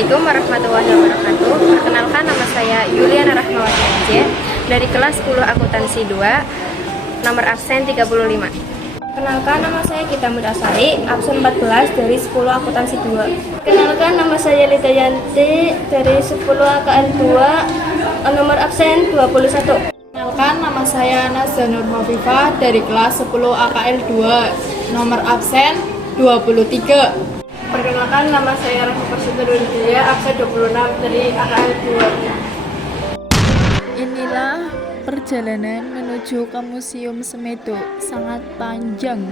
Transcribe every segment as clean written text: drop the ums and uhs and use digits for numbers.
Assalamualaikum warahmatullahi wabarakatuh. Perkenalkan, nama saya Yuliana Rahmawati Aceh dari kelas 10 akuntansi 2, nomor absen 35. Kenalkan, nama saya Gita Mudasari, absen 14 dari 10 akuntansi 2. Kenalkan, nama saya Lita Yanti dari 10 AKL 2, nomor absen 21. Kenalkan, nama saya Nazza Nur Hovifah dari kelas 10 AKL 2, nomor absen 23. Perkenalkan, nama saya Rafa Persita Wijaya, absen 26 dari AKL 2. Inilah perjalanan menuju ke Museum Semedo, sangat panjang.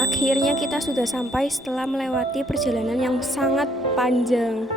Akhirnya kita sudah sampai setelah melewati perjalanan yang sangat panjang.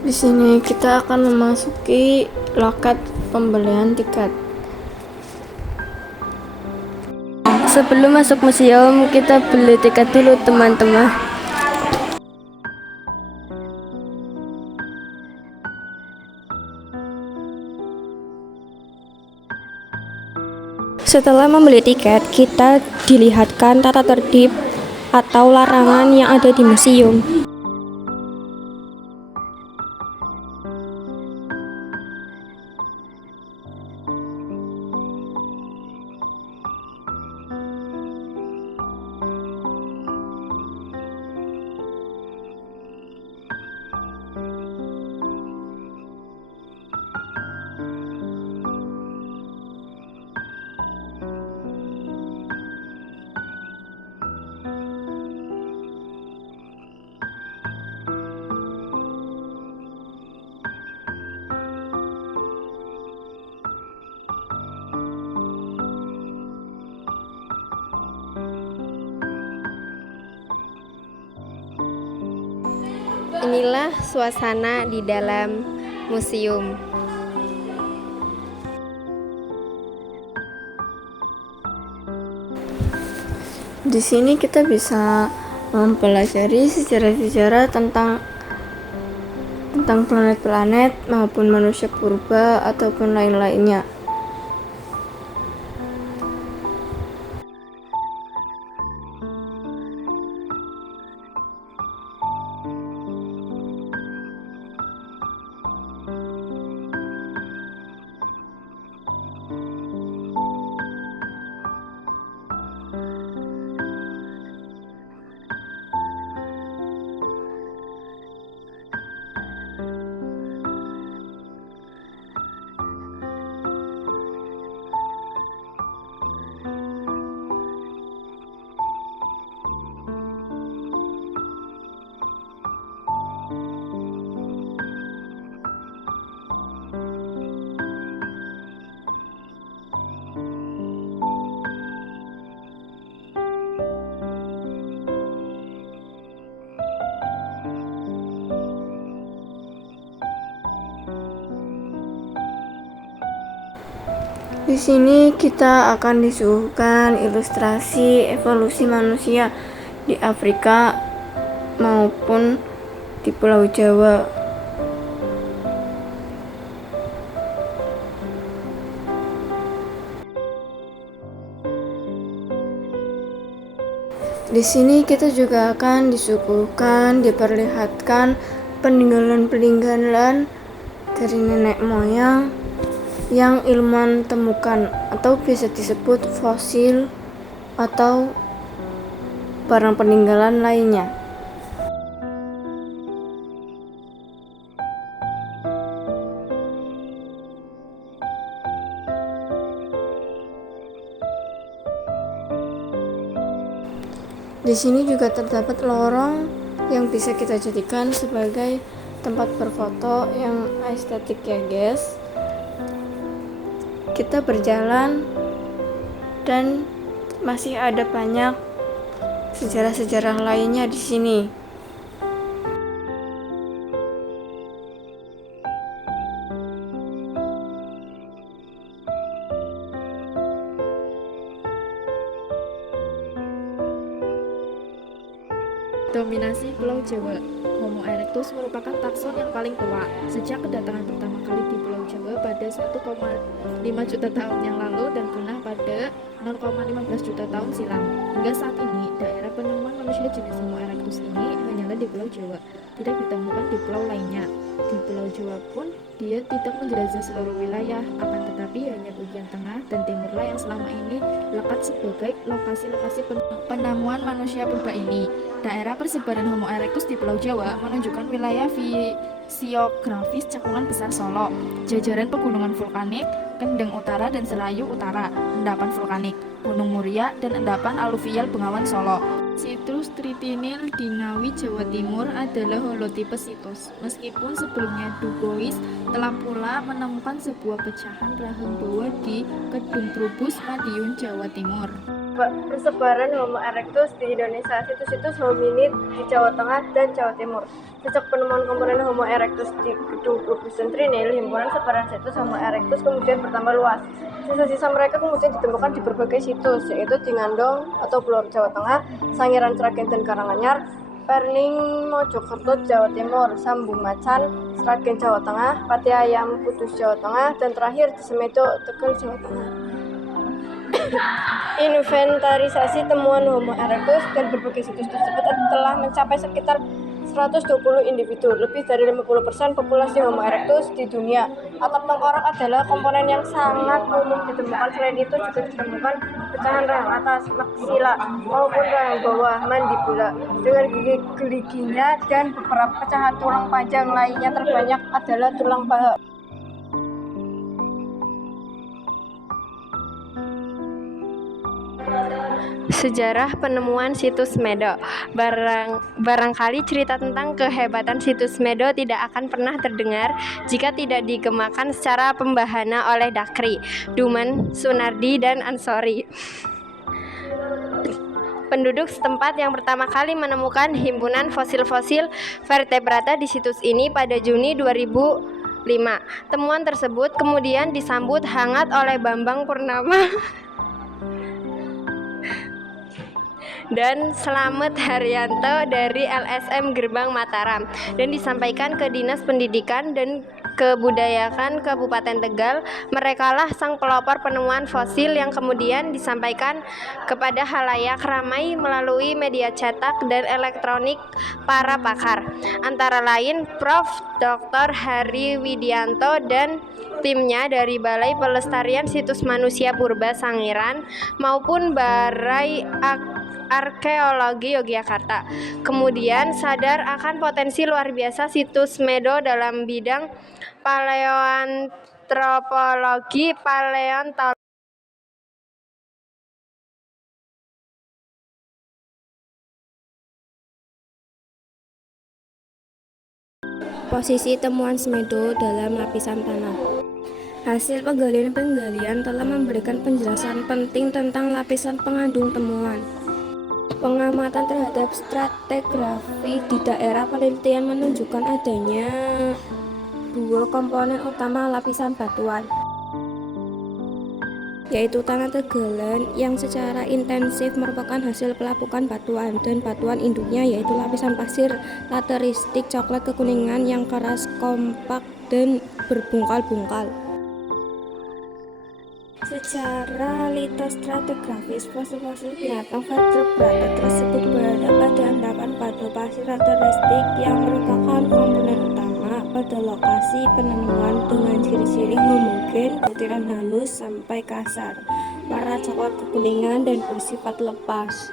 Di sini kita akan memasuki loket pembelian tiket. Sebelum masuk museum, kita beli tiket dulu, teman-teman. Setelah membeli tiket, kita dilihatkan tata tertib atau larangan yang ada di museum. Inilah suasana di dalam museum. Di sini kita bisa mempelajari sejarah-sejarah tentang planet-planet maupun manusia purba ataupun lain-lainnya. Di sini kita akan disuguhkan ilustrasi evolusi manusia di Afrika maupun di Pulau Jawa. Di sini kita juga akan disuguhkan, diperlihatkan peninggalan-peninggalan dari nenek moyang yang ilmuwan temukan atau bisa disebut fosil atau barang peninggalan lainnya. Di sini juga terdapat lorong yang bisa kita jadikan sebagai tempat berfoto yang estetik ya guys. Kita berjalan dan masih ada banyak sejarah-sejarah lainnya di sini. Dominasi Pulau Jawa. Homo erectus merupakan takson yang paling tua. Sejak kedatangan pertama kali di Pulau Jawa pada 1,5 juta tahun yang lalu dan punah pada 0,15 juta tahun silam. Hingga saat ini, daerah penemuan manusia jenis Homo erectus ini hanyalah di Pulau Jawa, tidak ditemukan di pulau lainnya. Di Pulau Jawa pun, dia tidak menjelajah seluruh wilayah, akan tetapi hanya bagian tengah dan timurlah yang selama ini lekat sebagai lokasi-lokasi penemuan manusia purba ini. Daerah persebaran Homo erectus di Pulau Jawa menunjukkan wilayah fisiografis cekungan besar Solo, jajaran pegunungan vulkanik, Kendeng Utara dan Serayu Utara, endapan vulkanik, Gunung Muria, dan endapan aluvial Bengawan Solo. Situs Tritinil di Ngawi, Jawa Timur adalah holotipe situs. Meskipun sebelumnya Dubois telah pula menemukan sebuah pecahan rahang bawah di Kedung Trubus, Madiun, Jawa Timur. Persebaran Homo erectus di Indonesia, situs-situs hominid di Jawa Tengah dan Jawa Timur. Sejak penemuan komponen Homo erectus di Gedung Trubus dan Trinil, himpunan sebaran situs Homo erectus kemudian bertambah luas. Sisa-sisa mereka kemudian ditemukan di berbagai situs, yaitu di Ngandong atau Pulau Jawa Tengah, Sangiran Sragen dan Karanganyar, Perling Mojokerto Jawa Timur, Sambung Macan, Sragen Jawa Tengah, Pati Ayam Kudus Jawa Tengah, dan terakhir di Semedo, Tegal Jawa Tengah. Inventarisasi temuan Homo erectus dan berbagai situs tersebut telah mencapai sekitar 120 individu, lebih dari 50% populasi Homo erectus di dunia. Atap tengkorak adalah komponen yang sangat umum ditemukan. Selain itu juga ditemukan pecahan rahang atas, maksila, maupun rahang bawah, mandibula, dengan gigi-giginya dan beberapa pecahan tulang panjang lainnya. Terbanyak adalah tulang paha. Sejarah penemuan situs Medo. Barangkali cerita tentang kehebatan situs Medo tidak akan pernah terdengar jika tidak digemakan secara pembahana oleh Dakri, Duman, Sunardi, dan Ansori. Penduduk setempat yang pertama kali menemukan himpunan fosil-fosil vertebrata di situs ini pada Juni 2005. Temuan tersebut kemudian disambut hangat oleh Bambang Purnama dan Slamet Haryanto dari LSM Gerbang Mataram dan disampaikan ke Dinas Pendidikan dan Kebudayaan Kabupaten Tegal. Merekalah sang pelopor penemuan fosil yang kemudian disampaikan kepada halayak ramai melalui media cetak dan elektronik para pakar, antara lain Prof. Dr. Hari Widianto dan timnya dari Balai Pelestarian Situs Manusia Purba Sangiran maupun Balai Arkeologi Yogyakarta. Kemudian sadar akan potensi luar biasa situs Medo dalam bidang paleoantropologi, paleontologi, Posisi temuan Semedo dalam lapisan tanah. Hasil penggalian telah memberikan penjelasan penting tentang lapisan pengandung temuan. Pengamatan terhadap stratigrafi di daerah penelitian menunjukkan adanya dua komponen utama lapisan batuan, yaitu tanah tegalan yang secara intensif merupakan hasil pelapukan batuan, dan batuan induknya yaitu lapisan pasir lateristik coklat kekuningan yang keras, kompak, dan berbungkal-bungkal. Secara litostratigrafis, fosil-fosil binatang vertebrata tersebut berada pada endapan batu pasir ratelistik yang merupakan komponen utama pada lokasi penemuan dengan ciri-ciri homogen, butiran halus sampai kasar, warna coklat kekuningan dan bersifat lepas.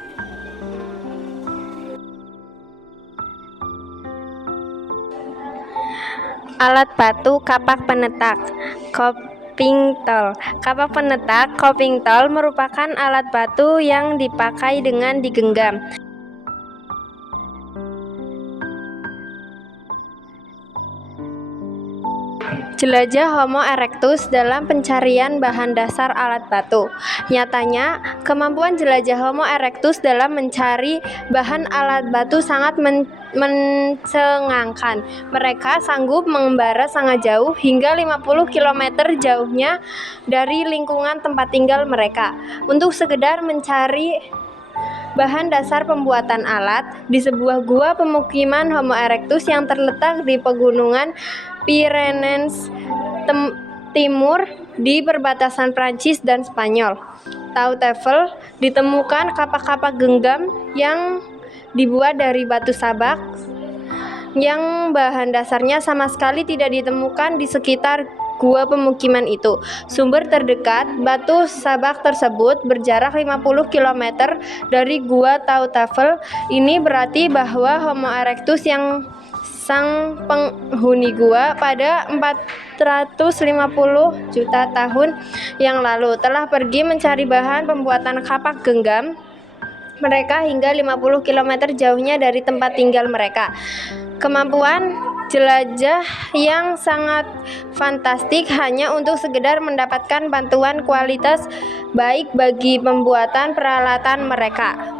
Alat batu kapak penetak Coping tool. Kapak penetak coping tool merupakan alat batu yang dipakai dengan digenggam. Jelajah Homo erectus dalam pencarian bahan dasar alat batu. Nyatanya, kemampuan jelajah Homo erectus dalam mencari bahan alat batu sangat mencengangkan. Mereka sanggup mengembara sangat jauh hingga 50 km jauhnya dari lingkungan tempat tinggal mereka untuk sekedar mencari bahan dasar pembuatan alat di sebuah gua pemukiman Homo erectus yang terletak di pegunungan Pyrenees Timur di perbatasan Prancis dan Spanyol. Tahu Teufel ditemukan kapak-kapak genggam yang dibuat dari batu sabak yang bahan dasarnya sama sekali tidak ditemukan di sekitar gua pemukiman itu. Sumber terdekat batu sabak tersebut berjarak 50 km dari gua Tahu Teufel. Ini berarti bahwa Homo erectus yang sang penghuni gua pada 450 juta tahun yang lalu telah pergi mencari bahan pembuatan kapak genggam mereka hingga 50 km jauhnya dari tempat tinggal mereka. Kemampuan jelajah yang sangat fantastik hanya untuk sekedar mendapatkan bantuan kualitas baik bagi pembuatan peralatan mereka.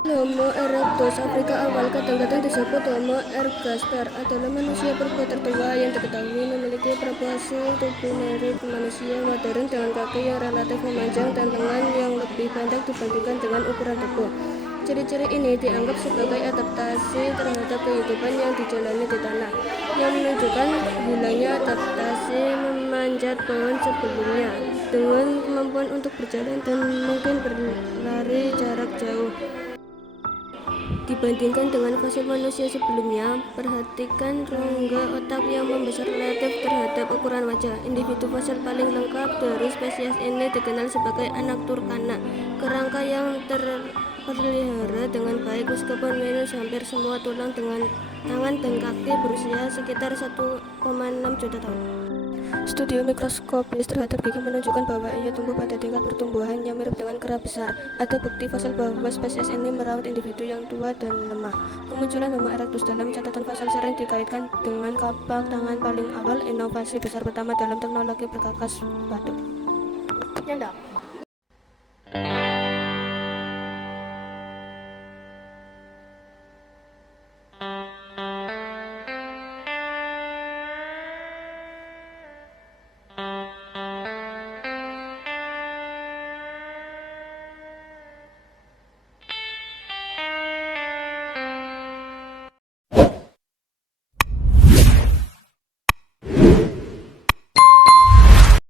Homo erectus Afrika awal kadang-kadang disebut Homo ergaster adalah manusia purba tertua yang diketahui memiliki proporsi tubuh mirip manusia modern dengan kaki yang relatif memanjang dan lengan yang lebih pendek dibandingkan dengan ukuran tubuh. Ciri-ciri ini dianggap sebagai adaptasi terhadap kehidupan yang dijalani di tanah, yang menunjukkan hilangnya adaptasi memanjat pohon sebelumnya dengan kemampuan untuk berjalan dan mungkin berlari jarak jauh. Dibandingkan dengan fosil manusia sebelumnya, perhatikan rongga otak yang membesar relatif terhadap ukuran wajah. Individu fosil paling lengkap dari spesies ini dikenal sebagai anak Turkana, kerangka yang terpelihara dengan baik meskipun minus hampir semua tulang dengan tangan dan kaki berusia sekitar 1,6 juta tahun. Studi mikroskopis terhadap gigi menunjukkan bahwa ia tumbuh pada tingkat pertumbuhan yang mirip dengan kera besar. Ada bukti fosil bahwa spesies ini merawat individu yang tua dan lemah. Kemunculan Homo erectus dalam catatan fosil sering dikaitkan dengan kapak tangan paling awal, inovasi besar pertama dalam teknologi berkakas batu.